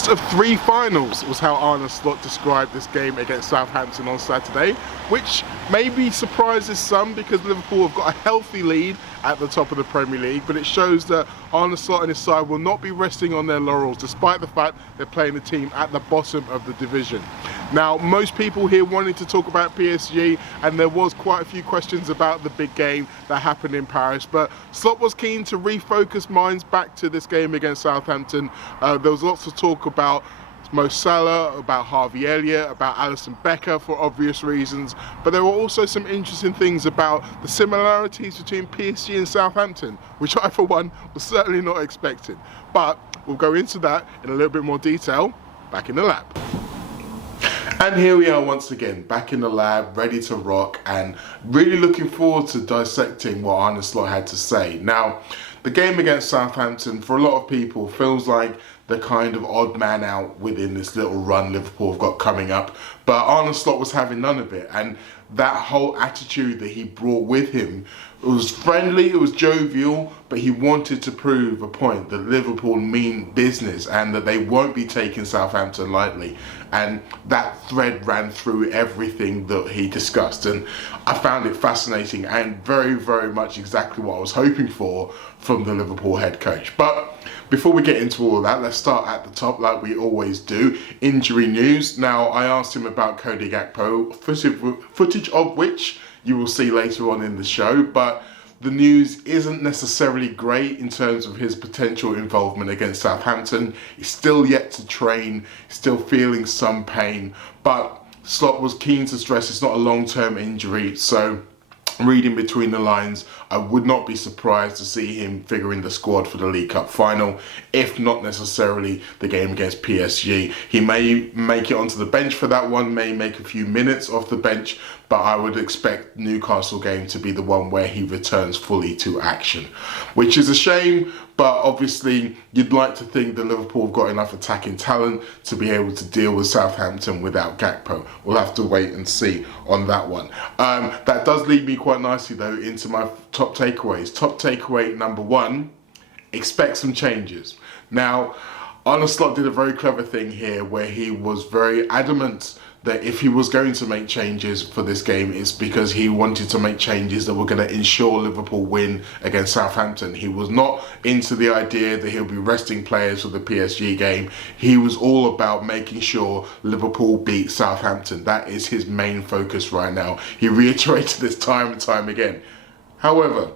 best of three finals was how Arne Slot described this game against Southampton on Saturday, which maybe surprises some because Liverpool have got a healthy lead at the top of the Premier League, but it shows that Arne Slot and his side will not be resting on their laurels despite the fact they're playing a team at the bottom of the division. Now, most people here wanted to talk about PSG, and there was quite a few questions about the big game that happened in Paris, but Slot was keen to refocus minds back to this game against Southampton. There was lots of talk about Mo Salah, about Harvey Elliott, about Alisson Becker for obvious reasons, but there were also some interesting things about the similarities between PSG and Southampton, which I for one was certainly not expecting. But we'll go into that in a little bit more detail back in the lab. And here we are once again, back in the lab, ready to rock, and really looking forward to dissecting what Arne Slot had to say. Now, the game against Southampton, for a lot of people, feels like the kind of odd man out within this little run Liverpool have got coming up. But Arne Slot was having none of it, and that whole attitude that he brought with him, it was friendly, it was jovial, but he wanted to prove a point that Liverpool mean business and that they won't be taking Southampton lightly. And that thread ran through everything that he discussed, and I found it fascinating and very, very much exactly what I was hoping for from the Liverpool head coach. But before we get into all of that, let's start at the top like we always do. Injury news. Now, I asked him about Cody Gakpo, footage of which you will see later on in the show, but the news isn't necessarily great in terms of his potential involvement against Southampton. He's still yet to train, still feeling some pain, but Slot was keen to stress it's not a long-term injury, so reading between the lines, I would not be surprised to see him figuring the squad for the League Cup final, if not necessarily the game against PSG. He may make it onto the bench for that one, may make a few minutes off the bench, but I would expect Newcastle game to be the one where he returns fully to action, which is a shame, but obviously you'd like to think that Liverpool have got enough attacking talent to be able to deal with Southampton without Gakpo. We'll have to wait and see on that one. That does lead me quite nicely though into my top takeaways. Top takeaway number one, expect some changes. Now, Arne Slot did a very clever thing here where he was very adamant that if he was going to make changes for this game, it's because he wanted to make changes that were going to ensure Liverpool win against Southampton. He was not into the idea that he'll be resting players for the PSG game. He was all about making sure Liverpool beat Southampton. That is his main focus right now. He reiterated this time and time again. However,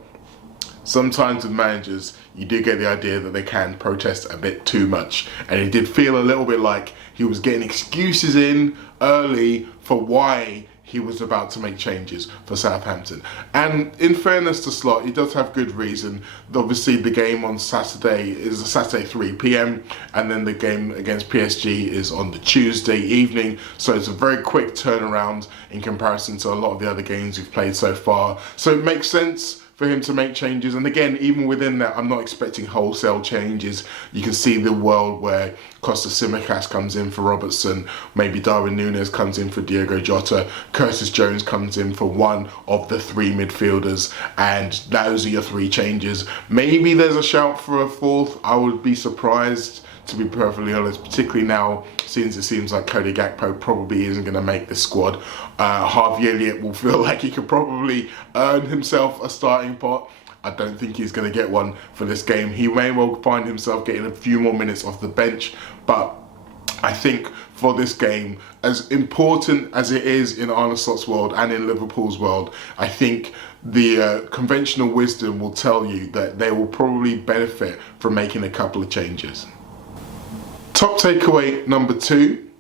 sometimes with managers, you do get the idea that they can protest a bit too much. And it did feel a little bit like he was getting excuses in early for why he was about to make changes for Southampton. And in fairness to Slot, he does have good reason. Obviously, the game on Saturday is a Saturday 3 p.m. and then the game against PSG is on the Tuesday evening. So it's a very quick turnaround in comparison to a lot of the other games we've played so far. So it makes sense for him to make changes, and again, even within that, I'm not expecting wholesale changes. You can see the world where Costa Tsimikas comes in for Robertson, maybe Darwin Núñez comes in for Diogo Jota, Curtis Jones comes in for one of the three midfielders, and those are your three changes. Maybe there's a shout for a fourth. I would be surprised, to be perfectly honest, particularly now since it seems like Cody Gakpo probably isn't going to make the squad. Harvey Elliott will feel like he could probably earn himself a starting spot. I don't think he's going to get one for this game. He may well find himself getting a few more minutes off the bench, but I think for this game, as important as it is in Arne Slot's world and in Liverpool's world, I think the conventional wisdom will tell you that they will probably benefit from making a couple of changes. Top takeaway number two,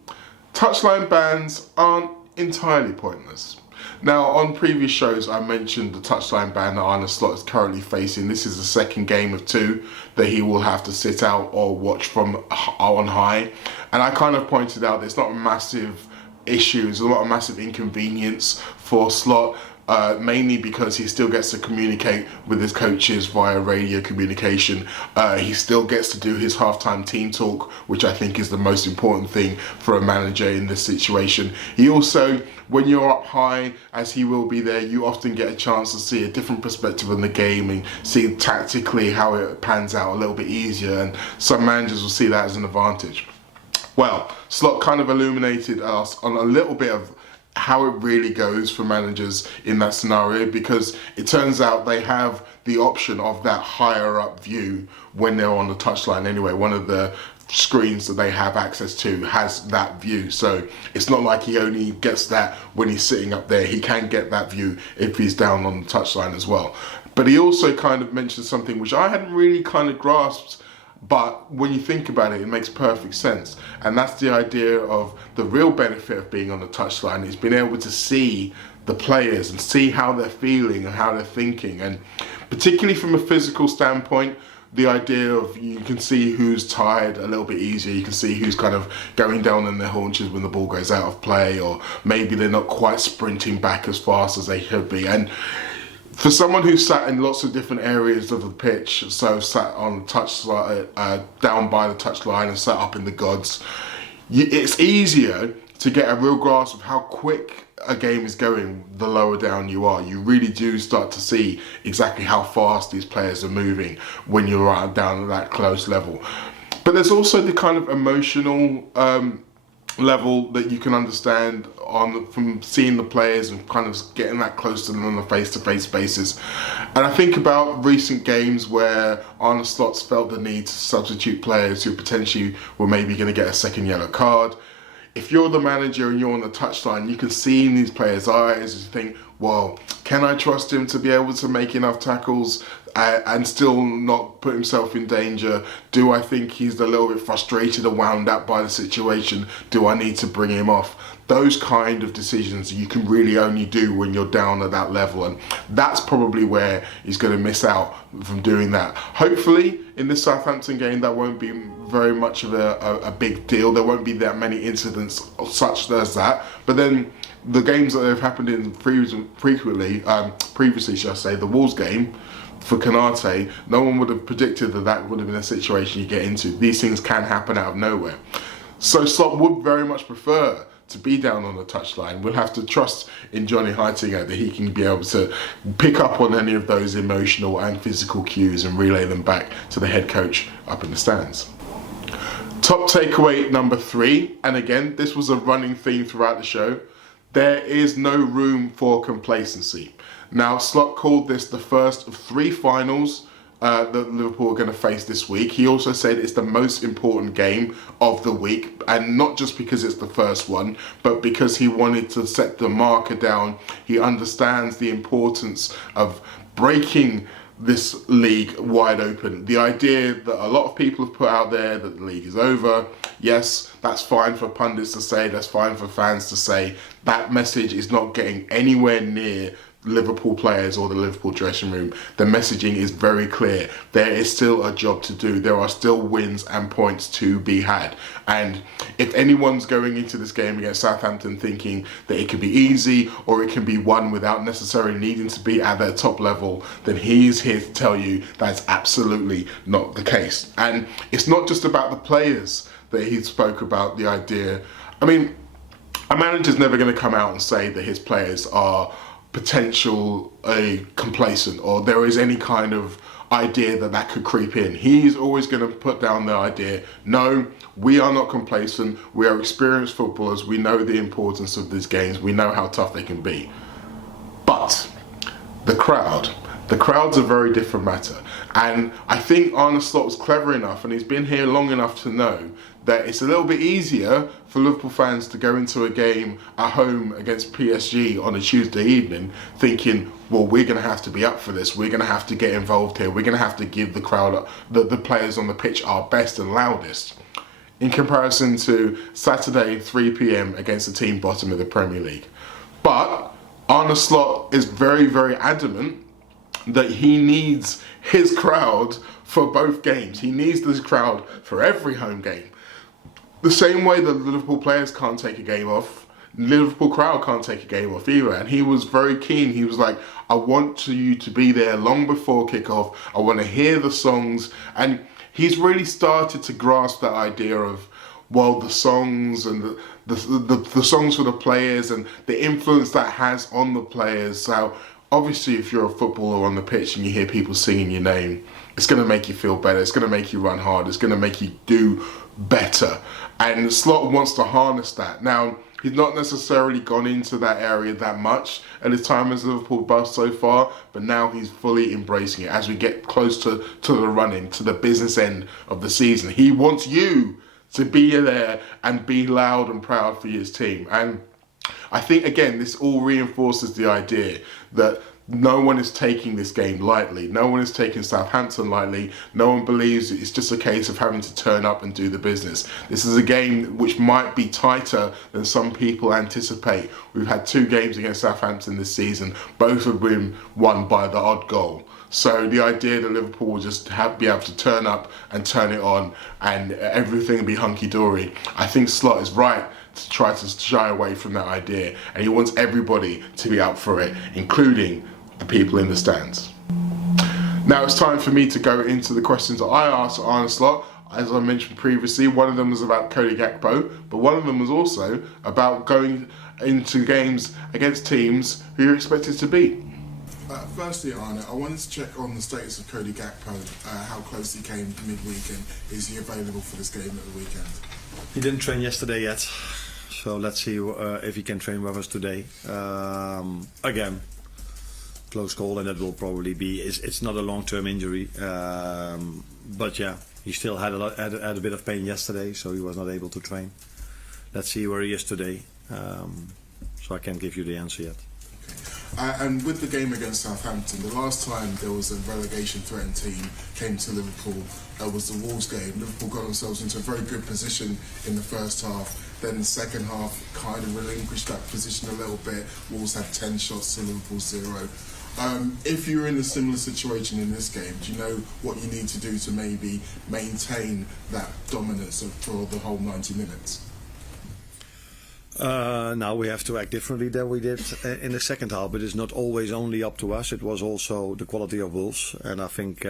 touchline bans aren't entirely pointless. Now, on previous shows, I mentioned the touchline ban that Arne Slot is currently facing. This is the second game of two that he will have to sit out or watch from on high. And I kind of pointed out that it's not a massive issue, it's not a massive inconvenience for Slot. Mainly because he still gets to communicate with his coaches via radio communication. He still gets to do his halftime team talk, which I think is the most important thing for a manager in this situation. He also, when you're up high, as he will be there, you often get a chance to see a different perspective on the game and see tactically how it pans out a little bit easier, and some managers will see that as an advantage. Well, Slot kind of illuminated us on a little bit of how it really goes for managers in that scenario, because it turns out they have the option of that higher up view when they're on the touchline anyway. One of the screens that they have access to has that view, so it's not like he only gets that when he's sitting up there. He can get that view if he's down on the touchline as well. But he also kind of mentioned something which I hadn't really kind of grasped, but when you think about it, it makes perfect sense. And that's the idea of the real benefit of being on the touchline is being able to see the players and see how they're feeling and how they're thinking. And particularly from a physical standpoint, the idea of you can see who's tired a little bit easier. You can see who's kind of going down on their haunches when the ball goes out of play, or maybe they're not quite sprinting back as fast as they should be. And for someone who's sat in lots of different areas of the pitch, so sat on the touch, down by the touchline and sat up in the gods, it's easier to get a real grasp of how quick a game is going the lower down you are. You really do start to see exactly how fast these players are moving when you're right down at that close level. But there's also the kind of emotional level that you can understand from seeing the players and kind of getting that close to them on a face-to-face basis. And I think about recent games where Arne Slot felt the need to substitute players who potentially were maybe going to get a second yellow card. If you're the manager and you're on the touchline, you can see in these players' eyes and think, well, can I trust him to be able to make enough tackles and still not put himself in danger? Do I think he's a little bit frustrated and wound up by the situation? Do I need to bring him off? Those kind of decisions you can really only do when you're down at that level, and that's probably where he's going to miss out from doing that. Hopefully in this Southampton game that won't be very much of a big deal. There won't be that many incidents such as that, but then the games that have happened in previously, should I say, the Wolves game for Konate, no one would have predicted that that would have been a situation you get into. These things can happen out of nowhere. So Slot would very much prefer to be down on the touchline. We'll have to trust in Johnny Heitinga that he can be able to pick up on any of those emotional and physical cues and relay them back to the head coach up in the stands. Top takeaway number 3, and again, this was a running theme throughout the show: there is no room for complacency. Now, Slot called this the first of 3 finals that Liverpool are going to face this week. He also said it's the most important game of the week, and not just because it's the first one, but because he wanted to set the marker down. He understands the importance of breaking this league wide open. The idea that a lot of people have put out there that the league is over, yes, that's fine for pundits to say, that's fine for fans to say. That message is not getting anywhere near Liverpool players or the Liverpool dressing room. The messaging is very clear. There is still a job to do. There are still wins and points to be had. And if anyone's going into this game against Southampton thinking that it can be easy or it can be won without necessarily needing to be at their top level, then he's here to tell you that's absolutely not the case. And it's not just about the players that he spoke about, the idea. I mean, a manager's never going to come out and say that his players are complacent, or there is any kind of idea that that could creep in. He's always going to put down the idea, no, we are not complacent, we are experienced footballers, we know the importance of these games, we know how tough they can be. But the crowd's a very different matter. And I think Arne Slot was clever enough, and he's been here long enough to know that it's a little bit easier for Liverpool fans to go into a game at home against PSG on a Tuesday evening thinking, well, we're going to have to be up for this, we're going to have to get involved here, we're going to have to give the crowd, the players on the pitch, our best and loudest, in comparison to Saturday 3 p.m. against a team bottom of the Premier League. But Arne Slot is very, very adamant that he needs his crowd for both games. He needs this crowd for every home game. The same way that Liverpool players can't take a game off, Liverpool crowd can't take a game off either. And he was very keen. He was like, I want you to be there long before kickoff. I want to hear the songs. And he's really started to grasp that idea of, well, the songs and the songs for the players and the influence that has on the players. So obviously, if you're a footballer on the pitch and you hear people singing your name, it's going to make you feel better. It's going to make you run hard. It's going to make you do better. And Slot wants to harness that. Now, he's not necessarily gone into that area that much at his time as Liverpool boss so far, but now he's fully embracing it as we get close to the run-in, to the business end of the season. He wants you to be there and be loud and proud for his team. And I think, again, this all reinforces the idea that no one is taking this game lightly. No one is taking Southampton lightly. No one believes it's just a case of having to turn up and do the business. This is a game which might be tighter than some people anticipate. We've had 2 games against Southampton this season. Both have been won by the odd goal. So the idea that Liverpool will just be able to turn up and turn it on and everything will be hunky-dory, I think Slot is right to try to shy away from that idea. And he wants everybody to be up for it, including the people in the stands. Now it's time for me to go into the questions that I asked Arne Slot. As I mentioned previously, one of them was about Cody Gakpo, but one of them was also about going into games against teams who you're expected to beat. Firstly, Arne, I wanted to check on the status of Cody Gakpo, how close he came midweek, and is he available for this game at the weekend? He didn't train yesterday yet, so let's see if he can train with us today. Again, close call, and it will probably be. It's not a long-term injury, but yeah, he still had a bit of pain yesterday, so he was not able to train. Let's see where he is today. So I can't give you the answer yet. And with the game against Southampton, the last time there was a relegation-threatened team came to Liverpool was the Wolves game. Liverpool got themselves into a very good position in the first half. Then the second half kind of relinquished that position a little bit. Wolves had 10 shots to Liverpool's 0. If you're in a similar situation in this game, do you know what you need to do to maybe maintain that dominance for the whole 90 minutes? Now we have to act differently than we did in the second half, but it's not always only up to us. It was also the quality of Wolves, and I think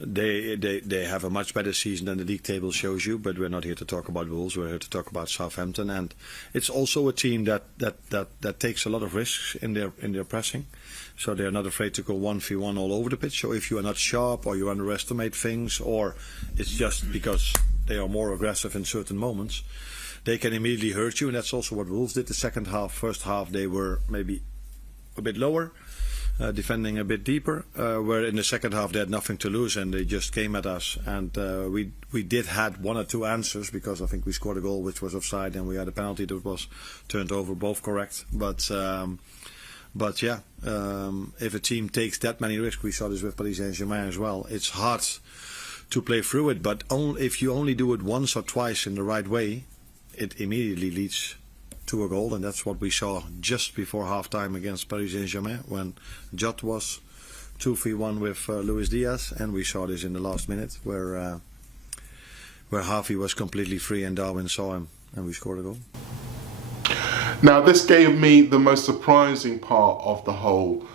they have a much better season than the league table shows you. But we're not here to talk about Wolves. We're here to talk about Southampton, and it's also a team that takes a lot of risks in their pressing. So they're not afraid to go 1v1 all over the pitch. So if you are not sharp, or you underestimate things, or it's just because they are more aggressive in certain moments, they can immediately hurt you, and that's also what Wolves did the second half. First half they were maybe a bit lower, defending a bit deeper, where in the second half they had nothing to lose and they just came at us. And we did had 1 or 2 answers, because I think we scored a goal which was offside and we had a penalty that was turned over, both correct. But yeah, if a team takes that many risks, we saw this with Paris Saint-Germain as well, it's hard to play through it. But if you only do it once or twice in the right way, it immediately leads to a goal, and that's what we saw just before half-time against Paris Saint-Germain, when Jot was 2-1 with Luis Diaz, and we saw this in the last minute where Harvey was completely free and Darwin saw him, and we scored a goal. Now this gave me the most surprising part of the whole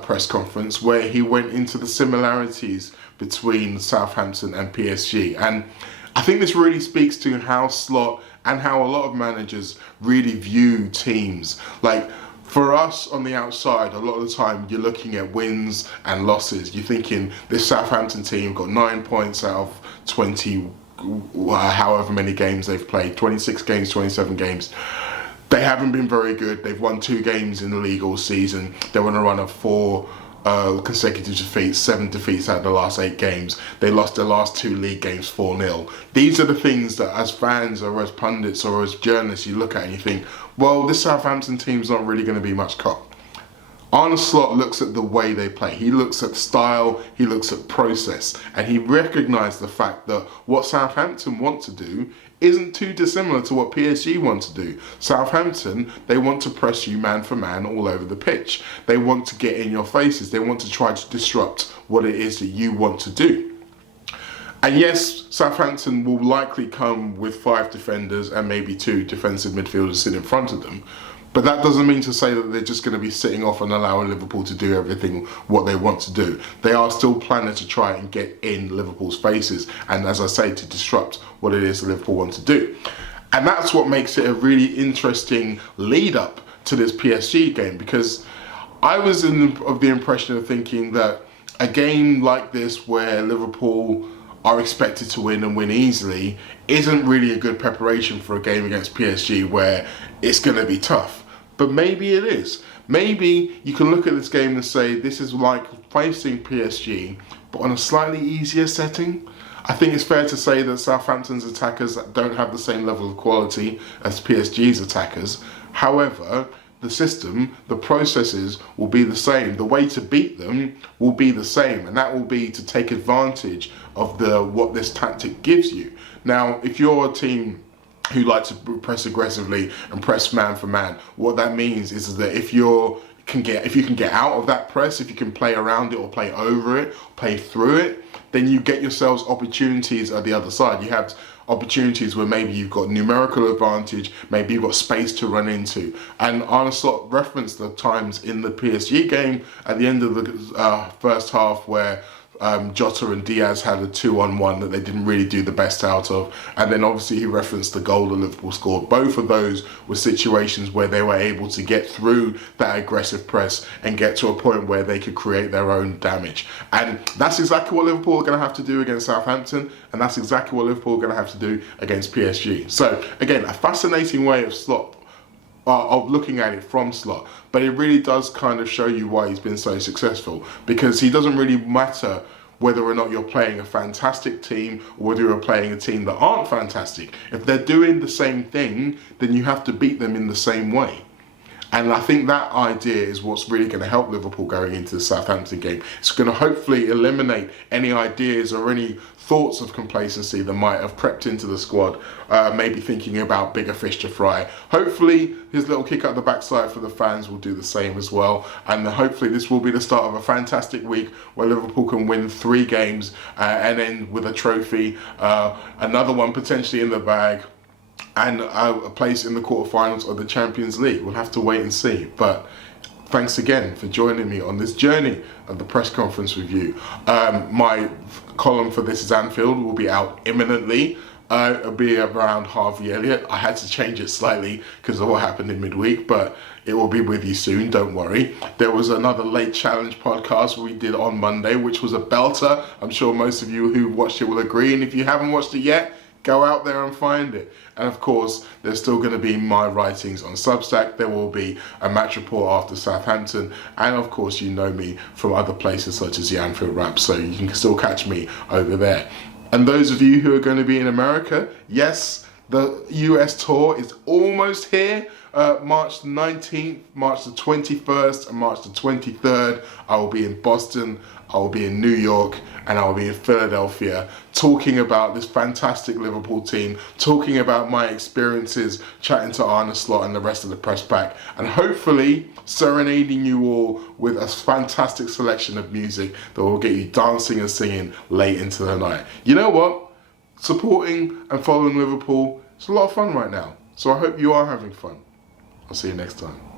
press conference, where he went into the similarities between Southampton and PSG, and I think this really speaks to how Slot and how a lot of managers really view teams. Like, for us on the outside, a lot of the time you're looking at wins and losses. You're thinking this Southampton team got 9 points out of 20, however many games they've played, 26 games, 27 games. They haven't been very good. They've won 2 games in the league all season. They're on a run of 4 consecutive defeats, 7 defeats out of the last 8 games. They lost their last 2 league games 4-0. These are the things that as fans or as pundits or as journalists you look at and you think, well, this Southampton team's not really going to be much cop. Arne Slot looks at the way they play. He looks at style, he looks at process, and he recognised the fact that what Southampton want to do isn't too dissimilar to what PSG want to do. Southampton, they want to press you man for man all over the pitch. They want to get in your faces. They want to try to disrupt what it is that you want to do. And yes, Southampton will likely come with 5 defenders and maybe 2 defensive midfielders sit in front of them. But that doesn't mean to say that they're just going to be sitting off and allowing Liverpool to do everything what they want to do. They are still planning to try and get in Liverpool's faces, and as I say, to disrupt what it is that Liverpool want to do. And that's what makes it a really interesting lead up to this PSG game, because I was of the impression of thinking that a game like this, where Liverpool are expected to win and win easily isn't really a good preparation for a game against PSG where it's going to be tough. But maybe it is. Maybe you can look at this game and say this is like facing PSG, but on a slightly easier setting. I think it's fair to say that Southampton's attackers don't have the same level of quality as PSG's attackers. However, the system, the processes will be the same. The way to beat them will be the same, and that will be to take advantage of what this tactic gives you. Now, if you're a team who like to press aggressively and press man for man, what that means is that if you can get out of that press, if you can play around it or play over it, play through it, then you get yourselves opportunities at the other side. You have opportunities where maybe you've got numerical advantage, maybe you've got space to run into. And Arne Slot referenced the times in the PSG game at the end of the first half where Jota and Diaz had a 2-on-1 that they didn't really do the best out of. And then obviously he referenced the goal that Liverpool scored. Both of those were situations where they were able to get through that aggressive press and get to a point where they could create their own damage. And that's exactly what Liverpool are going to have to do against Southampton, and that's exactly what Liverpool are going to have to do against PSG. So again, a fascinating way of Slot of looking at it from Slot, but it really does kind of show you why he's been so successful, because he doesn't really matter whether or not you're playing a fantastic team or whether you're playing a team that aren't fantastic. If they're doing the same thing, then you have to beat them in the same way. And I think that idea is what's really going to help Liverpool going into the Southampton game. It's going to hopefully eliminate any ideas or any thoughts of complacency that might have crept into the squad, maybe thinking about bigger fish to fry. Hopefully his little kick up the backside for the fans will do the same as well, and hopefully this will be the start of a fantastic week where Liverpool can win 3 games and end with a trophy, another one potentially in the bag, and a place in the quarterfinals of the Champions League. We'll have to wait and see. But thanks again for joining me on this journey of the press conference review. My column for This Is Anfield will be out imminently. It'll be around Harvey Elliott. I had to change it slightly because of what happened in midweek, but it will be with you soon, don't worry. There was another Late Challenge podcast we did on Monday, which was a belter. I'm sure most of you who watched it will agree, and if you haven't watched it yet, go out there and find it. And of course, there's still going to be my writings on Substack. There will be a match report after Southampton. And of course, you know me from other places such as the Anfield Wrap, so you can still catch me over there. And those of you who are going to be in America, yes, the US tour is almost here. March the 19th, March the 21st, and March the 23rd. I will be in Boston, I will be in New York, and I will be in Philadelphia, talking about this fantastic Liverpool team, talking about my experiences, chatting to Arne Slot and the rest of the press pack, and hopefully serenading you all with a fantastic selection of music that will get you dancing and singing late into the night. You know what? Supporting and following Liverpool is a lot of fun right now, so I hope you are having fun. I'll see you next time.